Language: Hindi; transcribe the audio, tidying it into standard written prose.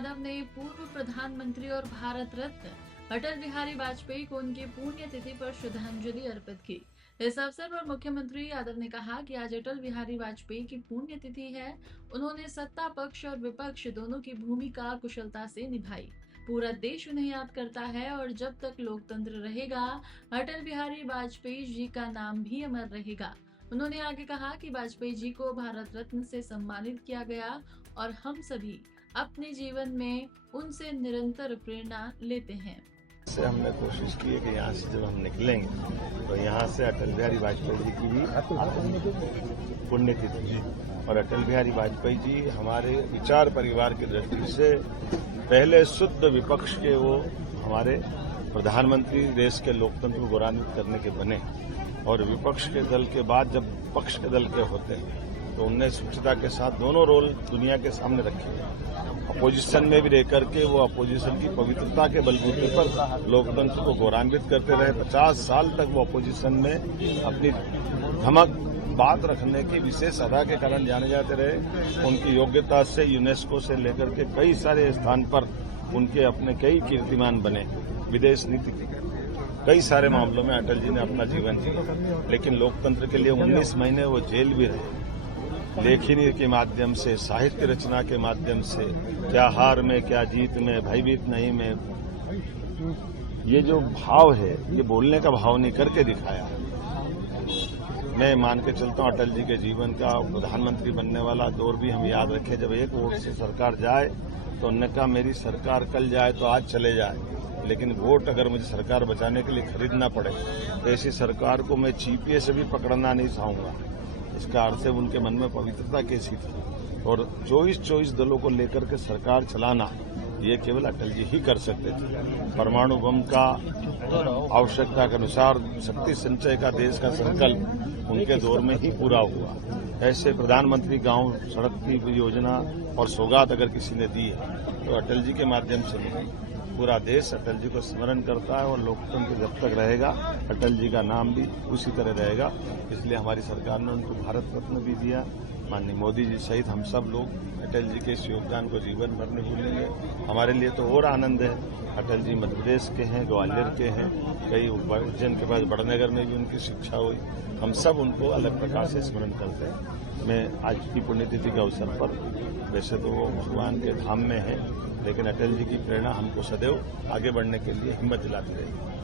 यादव ने पूर्व प्रधानमंत्री और भारत रत्न अटल बिहारी वाजपेयी को उनकी पुण्यतिथि पर श्रद्धांजलि अर्पित की। इस अवसर पर मुख्यमंत्री यादव ने कहा कि आज अटल बिहारी वाजपेयी की पुण्यतिथि है। उन्होंने सत्ता पक्ष और विपक्ष दोनों की भूमिका कुशलता से निभाई। पूरा देश उन्हें याद करता है और जब तक लोकतंत्र रहेगा, अटल बिहारी वाजपेयी जी का नाम भी अमर रहेगा। उन्होंने आगे कहा कि वाजपेयी जी को भारत रत्न से सम्मानित किया गया और हम सभी अपने जीवन में उनसे निरंतर प्रेरणा लेते हैं। से हमने कोशिश की है कि यहाँ से जब हम निकलेंगे तो यहाँ से अटल बिहारी वाजपेयी जी की भी पुण्यतिथि और अटल बिहारी वाजपेयी जी हमारे विचार परिवार की दृष्टि से पहले शुद्ध विपक्ष के वो हमारे प्रधानमंत्री देश के लोकतंत्र को गौरवान्वित करने के बने और विपक्ष के दल के बाद जब पक्ष के दल के होते हैं तो उनने स्वच्छता के साथ दोनों रोल दुनिया के सामने रखे। अपोजिशन में भी रह करके वो अपोजिशन की पवित्रता के बलबूते पर लोकतंत्र को गौरवान्वित करते रहे। 50 साल तक वो अपोजिशन में अपनी धमक बात रखने की विशेष अदा के कारण जाने जाते रहे। उनकी योग्यता से यूनेस्को से लेकर के कई सारे स्थान पर उनके अपने कई कीर्तिमान बने। विदेश नीति के कई सारे मामलों में अटल जी ने अपना जीवन जिया, लेकिन लोकतंत्र के लिए 19 महीने वो जेल भी रहे। लेखनी के माध्यम से, साहित्य रचना के माध्यम से, क्या हार में क्या जीत में, भयभीत नहीं में, ये जो भाव है ये बोलने का भाव नहीं करके दिखाया। मैं मान के चलता हूं अटल जी के जीवन का प्रधानमंत्री बनने वाला दौर भी हम याद रखें। जब एक वोट से सरकार जाए तो उन्होंने कहा मेरी सरकार कल जाए तो आज चले जाए, लेकिन वोट अगर मुझे सरकार बचाने के लिए खरीदना पड़े तो ऐसी सरकार को मैं चीपिए से भी पकड़ना नहीं चाहूंगा। इसका अर्थ है उनके मन में पवित्रता कैसी थी और 24 दलों को लेकर के सरकार चलाना ये केवल अटल जी ही कर सकते थे। परमाणु बम का आवश्यकता के अनुसार शक्ति संचय का देश का संकल्प उनके दौर में ही पूरा हुआ। ऐसे प्रधानमंत्री गांव सड़क की योजना और सौगात अगर किसी ने दी है तो अटल जी के माध्यम से मिली। पूरा देश अटल जी को स्मरण करता है और लोकतंत्र जब तक रहेगा अटल जी का नाम भी उसी तरह रहेगा। इसलिए हमारी सरकार ने उनको भारत रत्न भी दिया। माननीय मोदी जी सहित हम सब लोग अटल जी के इस योगदान को जीवन भर नहीं भूलेंगे। हमारे लिए तो और आनंद है, अटल जी मध्य प्रदेश के हैं, ग्वालियर के हैं, कई उज्जैन के पास बड़नगर में भी उनकी शिक्षा हुई। हम सब उनको अलग प्रकार से स्मरण करते हैं। मैं आज की पुण्यतिथि के अवसर पर, वैसे तो वो भगवान के धाम में है, लेकिन अटल जी की प्रेरणा हमको सदैव आगे बढ़ने के लिए हिम्मत दिलाती रहेगी।